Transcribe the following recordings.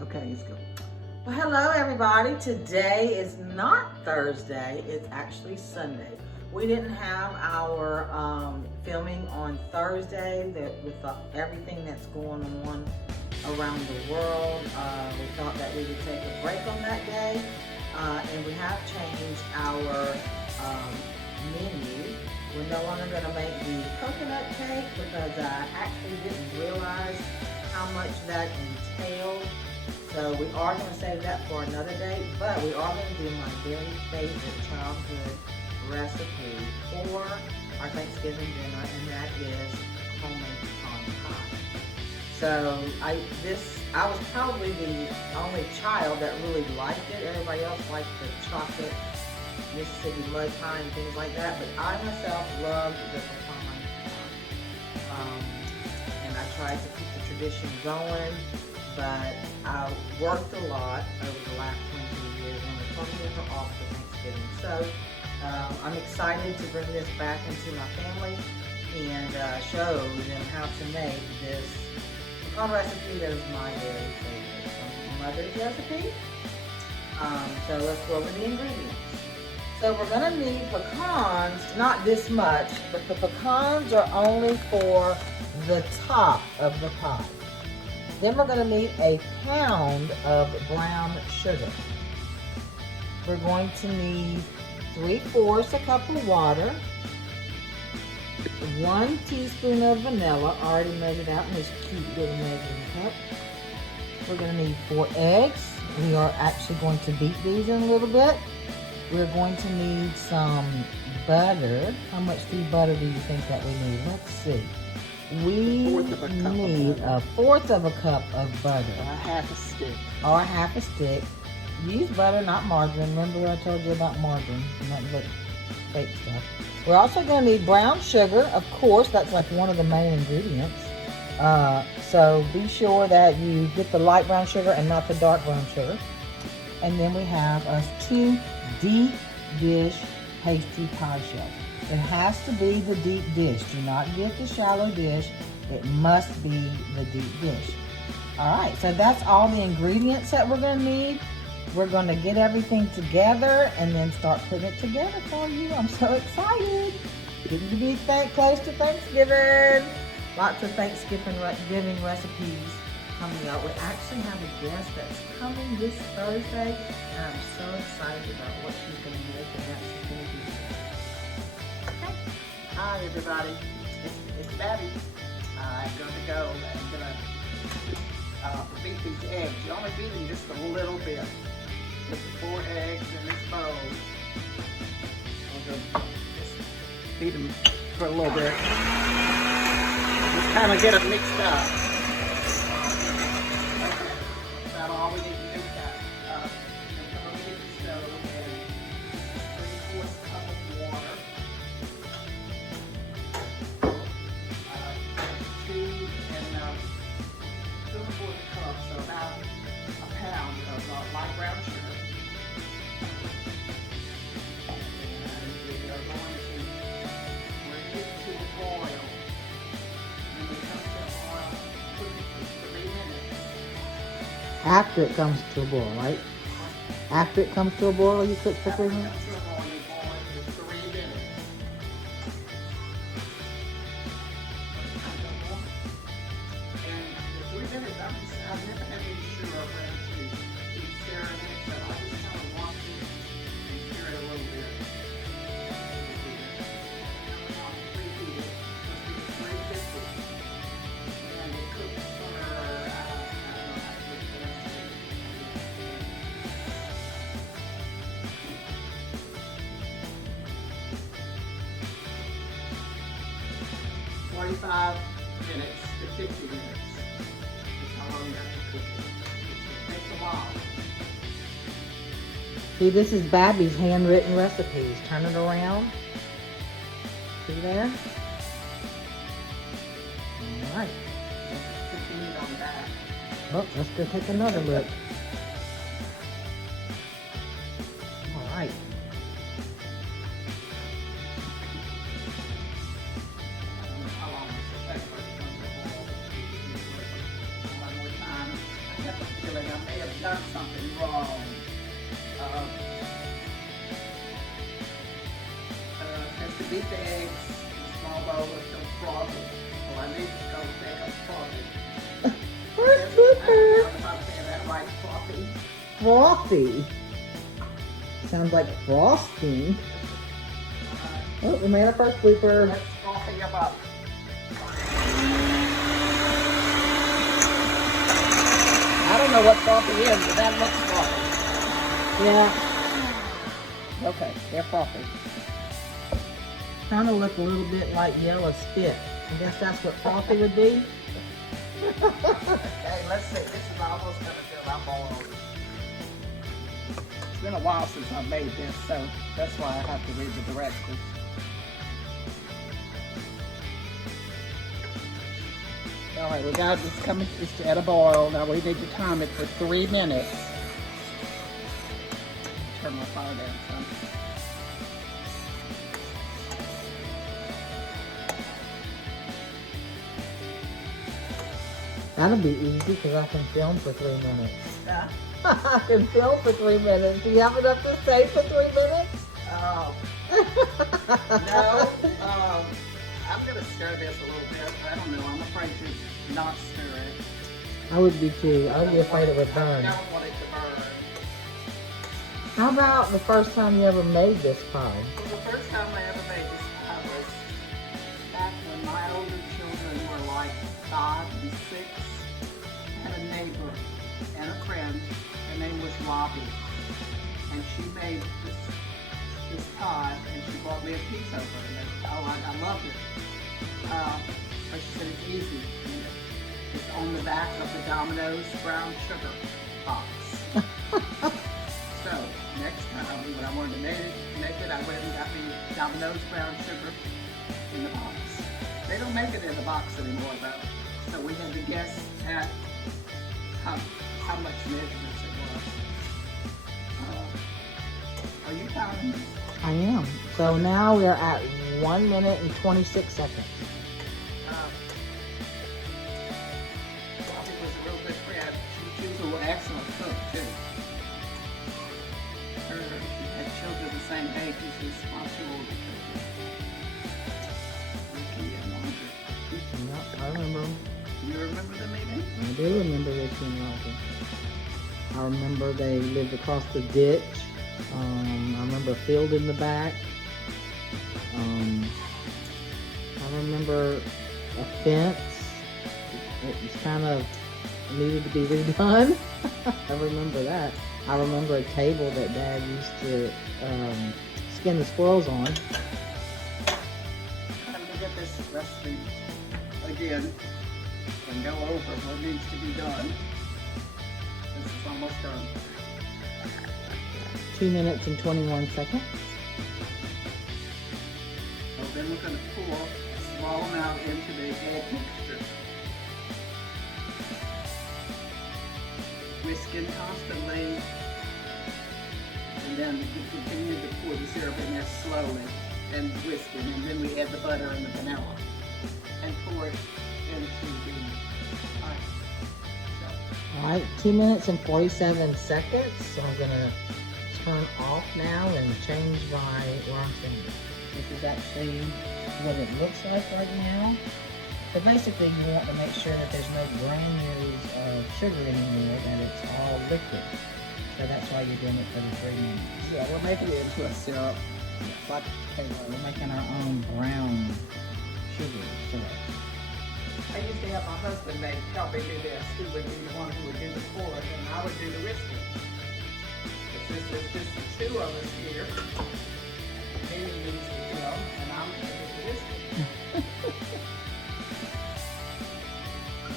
Okay, it's good. Well, hello everybody. Today is not Thursday, it's actually Sunday. We didn't have our filming on Thursday with everything that's going on around the world. We thought that we would take a break on that day, and we have changed our menu. We're no longer going to make the coconut cake because I actually didn't realize how much that entailed. So we are going to save that for another day, but we are going to do my very favorite childhood recipe for our Thanksgiving dinner, and that is homemade pecan pie. So I was probably the only child that really liked it. Everybody else liked the chocolate Mississippi mud pie and things like that, but I myself loved the pecan pie. And I tried to keep the tradition going, but I worked a lot over the last 20 years and we're totally never off for Thanksgiving. So I'm excited to bring this back into my family and show them how to make this pecan recipe that is my very favorite. From mother's recipe. So let's go over the ingredients. So we're gonna need pecans, not this much, but the pecans are only for the top of the pie. Then we're gonna need a pound of brown sugar. We're going to need 3/4 a cup of water, 1 teaspoon of vanilla, already measured out in this cute little measuring cup. We're gonna need 4 eggs. We are actually going to beat these in a little bit. We're going to need some butter. How much butter do you think that we need? Let's see. We need 1/4 of a cup of butter. Or a half a stick. Or a half a stick. Use butter, not margarine. Remember I told you about margarine, not but fake stuff. We're also going to need brown sugar, of course. That's like one of the main ingredients. So be sure that you get the light brown sugar and not the dark brown sugar. And then we have us 2 deep dish pastry pie shells. It has to be the deep dish. Do not get the shallow dish. It must be the deep dish. All right, so that's all the ingredients that we're going to need. We're going to get everything together and then start putting it together for you. I'm so excited. Getting to be close to Thanksgiving. Lots of Thanksgiving recipes coming up. We actually have a guest that's coming this Thursday, and I'm so excited about what she's going to make and what she's going to do. Okay. Hi everybody, it's Babee. I'm going to go and beat these eggs. You only beat them just a little bit. Put the 4 eggs in this bowl. I'm going to just beat them for a little bit. Just kind of get them mixed up. About all we need to do that. Come over to the stove and 3/4 cup of water. 2 1/4 cup, so about a pound of light brown sugar. And we are going to bring it to a boil. When it comes to a boil, cook it for 3 minutes. After it comes to a boil, right? After it comes to a boil, you cook for 3 minutes? After it comes to a boil, you boil it for 3 minutes. And the 3 minutes, I've never had any sure of whether to stir it in, so I just kind of watch it and stir it a little bit. Preheat it. It's 350. And it cooks for, I don't know how to cook the rest of it. 45 minutes to 50 minutes. That's how long you have to cook it. It takes a while. See, this is Babee's handwritten recipes. Turn it around. See there? All right. Continue on the back. Oh, let's go take another look. All right. How long this will take for it to come to a boil. One more time. have a feeling I may have done something wrong. Has to beat the eggs in a small bowl until frothy. Well, I need to go make them frothy. First blooper. I'm not saying that right, frothy. Frothy. Sounds like frosting. Oh, we made our first blooper. Let's frothy them up. I don't know what frothy is, but that looks frothy. Yeah. Okay, they're frothy. Kind of look a little bit like yellow spit. I guess that's what frothy would be. Okay, let's see. This is almost going to fill our bowl. It's been a while since I made this, so that's why I have to read the directions. All right, we got this coming. It's at a boil. Now we need to time it for 3 minutes. Turn my fire down some. That'll be easy because I can film for 3 minutes. Yeah. I can film for 3 minutes. Do you have enough to say for 3 minutes? Oh. No. I'm going to stir this a little bit. I don't know. I'm afraid to not stir it. I would be too. I would be afraid it would I burn. don't want it to burn. How about the first time you ever made this pie? Well, the first time I ever made this pie was back when my older children were like 5 and 6. I had a neighbor and a friend. Her name was Robbie. And she made this pie and she brought me a piece of it. And I loved it. But she said it's easy. It's on the back of the Domino's brown sugar box. So next time when I wanted to make it, I went and got the Domino's brown sugar in the box. They don't make it in the box anymore though. So we had to guess at how much measurements it was. Are you counting? I am. So now we're at 1 minute and 26 seconds. Bobby was a real good friend. She was an excellent cook too. She had children the same age as my 2 older children. Ricky and Roger. Yep, I remember them. You remember them, Mimi? I do remember Ricky and Roger. I remember they lived across the ditch. I remember a field in the back. I remember a fence. It was kind of needed to be redone. I remember that. I remember a table that Dad used to skin the squirrels on. Time to get this recipe again and go over what needs to be done. This is almost done. 2 minutes and 21 seconds. So then we're going to pour a small amount into the egg mixture. Whisking constantly. And then we continue to pour the syrup in there slowly and whisking. And then we add the butter and the vanilla. And pour it into the pie. So, Alright, 2 minutes and 47 seconds. So I'm going to turn off now and change where I'm sitting. This is actually what it looks like right now. So basically you want to make sure that there's no granules of sugar anymore, that it's all liquid. So that's why you're doing it for the 3 minutes. yeah, we're making it into a syrup. Like We're making our own brown sugar syrup. I used to have my husband help me do this. He would be the one who would do the pouring, and I would do the whisking. Since there's just the 2 of us here, Mimi needs to do them, and I'm going to do the whisking.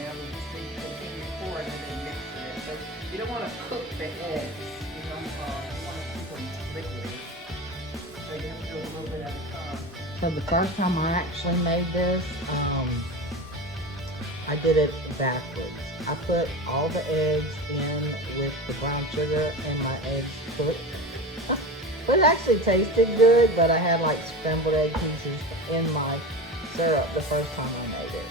Now we just need to continue pouring it and mixing it. So you don't want to cook the eggs. You want to keep them liquid. So you have to do a little bit at a time. So the first time I actually made this, I did it backwards. I put all the eggs in with the brown sugar and my eggs cooked. It actually tasted good, but I had like scrambled egg pieces in my syrup the first time I made it.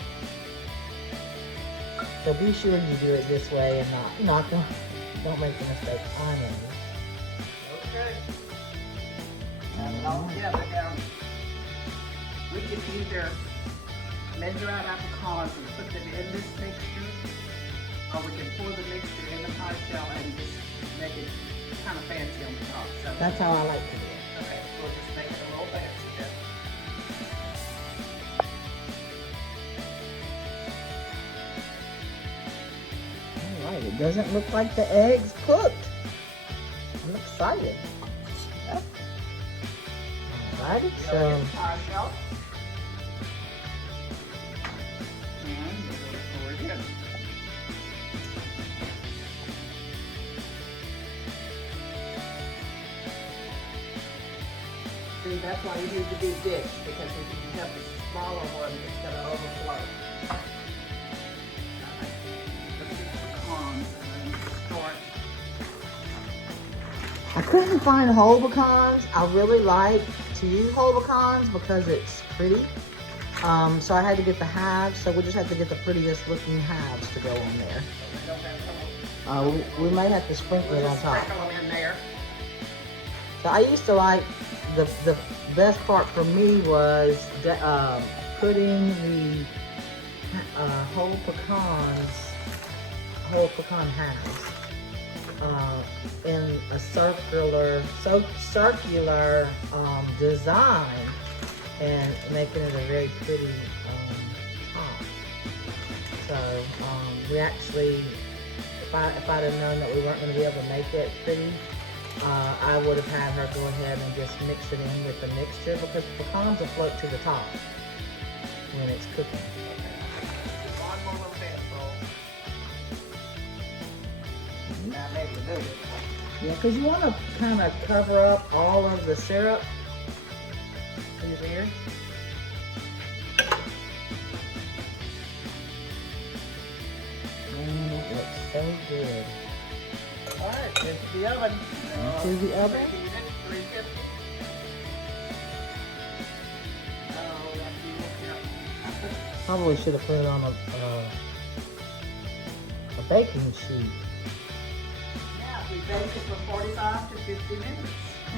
So be sure you do it this way and don't make the mistake I made. Okay. And all together now. We can either measure out our pecans and put them in this mixture, or we can pour the mixture in the pie shell and just make it kind of fancy on the top. So That's how I like to do it. okay, we'll just make it a little fancy then. All right, it doesn't look like the eggs cooked. I'm excited. Alrighty, so Pie shell. And we'll pour it in. See, that's why you need to be dished, because if you have the smaller one, it's going to overflow. Alright, let's get the pecans and then start. I couldn't find whole pecans. I really like to use whole pecans because it's pretty. So I had to get the halves, so we just have to get the prettiest looking halves to go on there. We don't have to We might have to sprinkle it on top. sprinkle them in there. So I used to like, the best part for me was putting the whole pecan halves in a circular design and making it a very pretty top. So we actually, if I'd have known that we weren't going to be able to make it pretty, I would have had her go ahead and just mix it in with the mixture, because the pecans will float to the top when it's cooking. One more little bit, so. Now maybe a little bit. Yeah, because you want to kind of cover up all of the syrup. Are you there? It looks so good. Alright, into the oven. Into the oven? 350. Oh, that's you. Probably should have put it on a baking sheet. Yeah, we bake it for 45 to 50 minutes.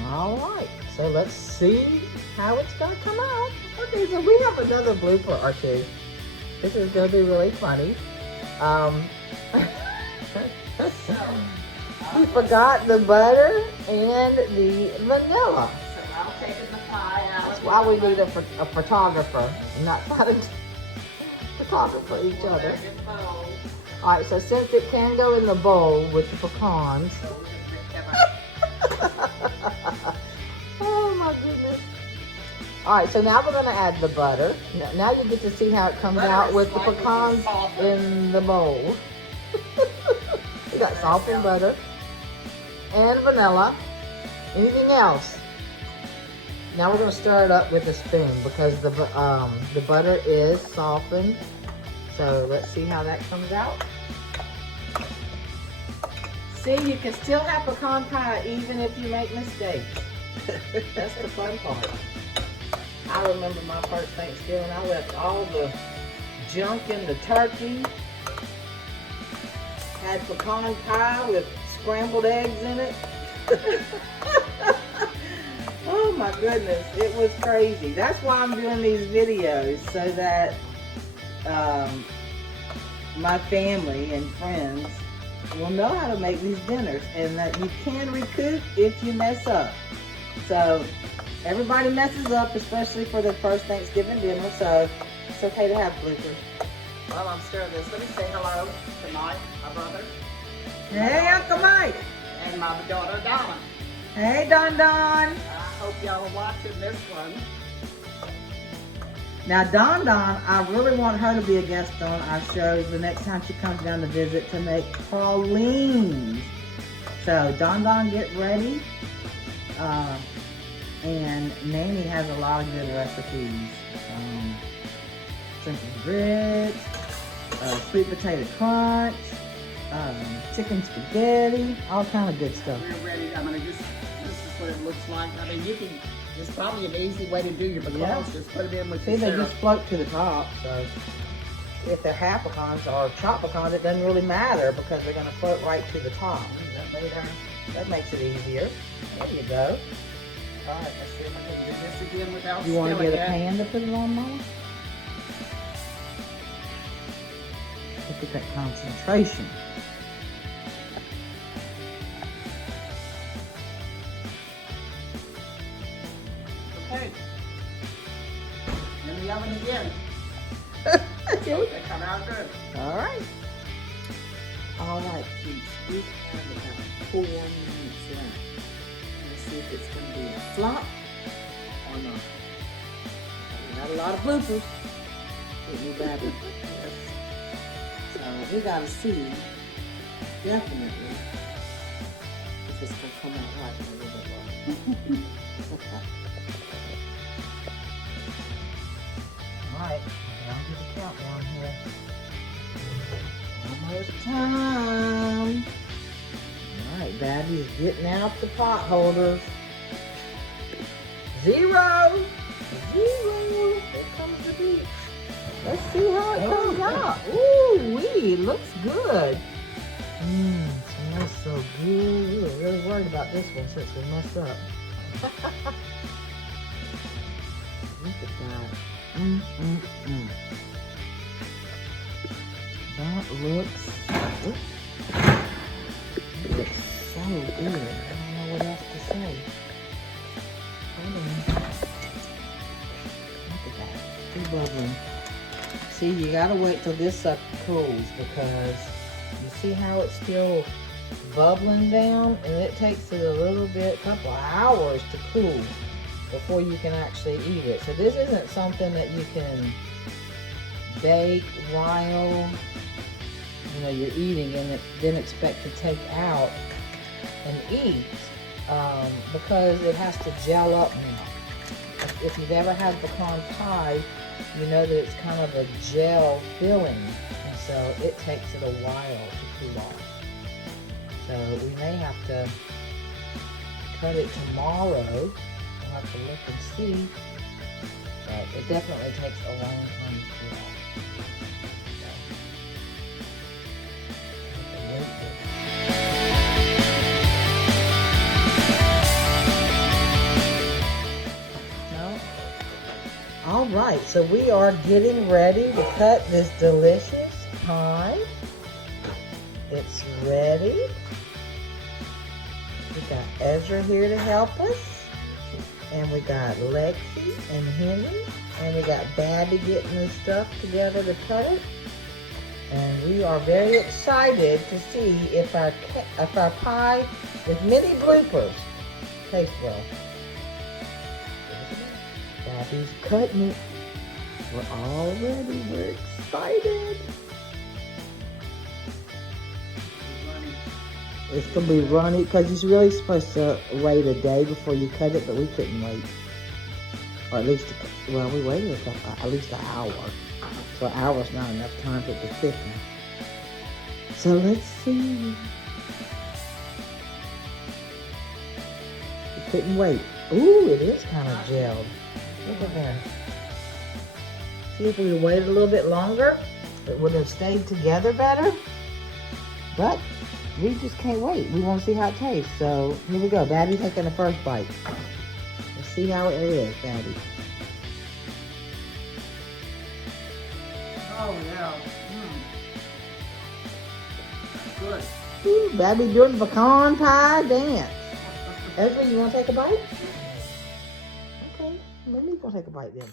All right, so let's see how it's gonna come out. Okay, so we have another blooper or two. This is gonna be really funny. We forgot the butter and the vanilla. So I'll take the pie out. That's why we need a photographer, not a photographer each Pour other. that in the bowl. All right, so since it can go in the bowl with the pecans. So we can mix them up. Oh my goodness. All right, so now we're gonna add the butter. Now you get to see how it comes Butter out is with the slightly pecans softened. in the bowl. We got softened butter and vanilla. Anything else? Now we're gonna stir it up with a spoon because the butter is softened. So let's see how that comes out. See, you can still have pecan pie even if you make mistakes. That's the fun part. I remember my first Thanksgiving, I left all the junk in the turkey. Had pecan pie with scrambled eggs in it. Oh my goodness, it was crazy. That's why I'm doing these videos, so that my family and friends will know how to make these dinners, and that you can recoup if you mess up. So everybody messes up, especially for their first Thanksgiving dinner, so it's okay to have bloopers. While I'm stirring this, let me say hello to Mike, my brother. Hey, Uncle Mike. And my daughter, Donna. Hey, Don Don. I hope y'all are watching this one. Now, Don Don, I really want her to be a guest on our show the next time she comes down to visit to make pralines. So, Don Don, get ready. And Mamie has a lot of good recipes. Simple grits, sweet potato crunch, chicken spaghetti, all kind of good stuff. We're ready. I mean, this is what it looks like. I mean, you can, it's probably an easy way to do your pecans. Yeah. Just put it in with See, your they syrup. just float to the top, so. if they're half pecans or chopped pecans, it doesn't really matter because they're gonna float right to the top. That makes it easier. There you go. All right, let's see if I can do this again without You want to spilling get a it. pan to put it on, Mama? Look at that concentration. Okay. In the oven again. Okay. They come out good. All right. All right, kids. We have about 4 minutes left. Let's see if it's going to be a flop or not. We got a lot of bloopers with new Babee. So we got to see definitely if it's going to come out right a little bit right. All right, I'll do the countdown here. Almost time. All right, Babee is getting out the pot holders. 0. 0. Here comes the beat. Let's see how it comes out. Ooh, wee, it looks good. Smells so good. We're really worried about this one since we messed up. Look at that. That looks so good. I don't know what else to say. Look at that. It's bubbling. See, you gotta wait till this sucker cools because you see how it's still bubbling down, and it takes it a little bit, couple of hours to cool before you can actually eat it. So this isn't something that you can bake while you're eating and then expect to take out and eat because it has to gel up now. If you've ever had pecan pie, you know that it's kind of a gel filling, and so it takes it a while to cool off. So we may have to cut it tomorrow. We'll have to look and see, but it definitely takes a long time to cool off. All right, so we are getting ready to cut this delicious pie. It's ready. We got Ezra here to help us. And we got Lexi and Henry. And we got Babee getting the stuff together to cut it. And we are very excited to see if our pie with many bloopers tastes well. Babee's cutting it. We're all ready. We're excited. It's going to be runny because you're really supposed to wait a day before you cut it, but we couldn't wait. Or at least, well, we waited at least an hour. So an hour's not enough time for it to thicken. So let's see. We couldn't wait. Ooh, it is kind of gelled. Look at that. See, if we waited a little bit longer, it would have stayed together better. But we just can't wait. We want to see how it tastes. So here we go. Babee taking the first bite. Let's see how it is, Babee. Oh, yeah. Good. Ooh, Babee doing the pecan pie dance. Ezra, you want to take a bite? Okay, maybe he's going to take a bite then.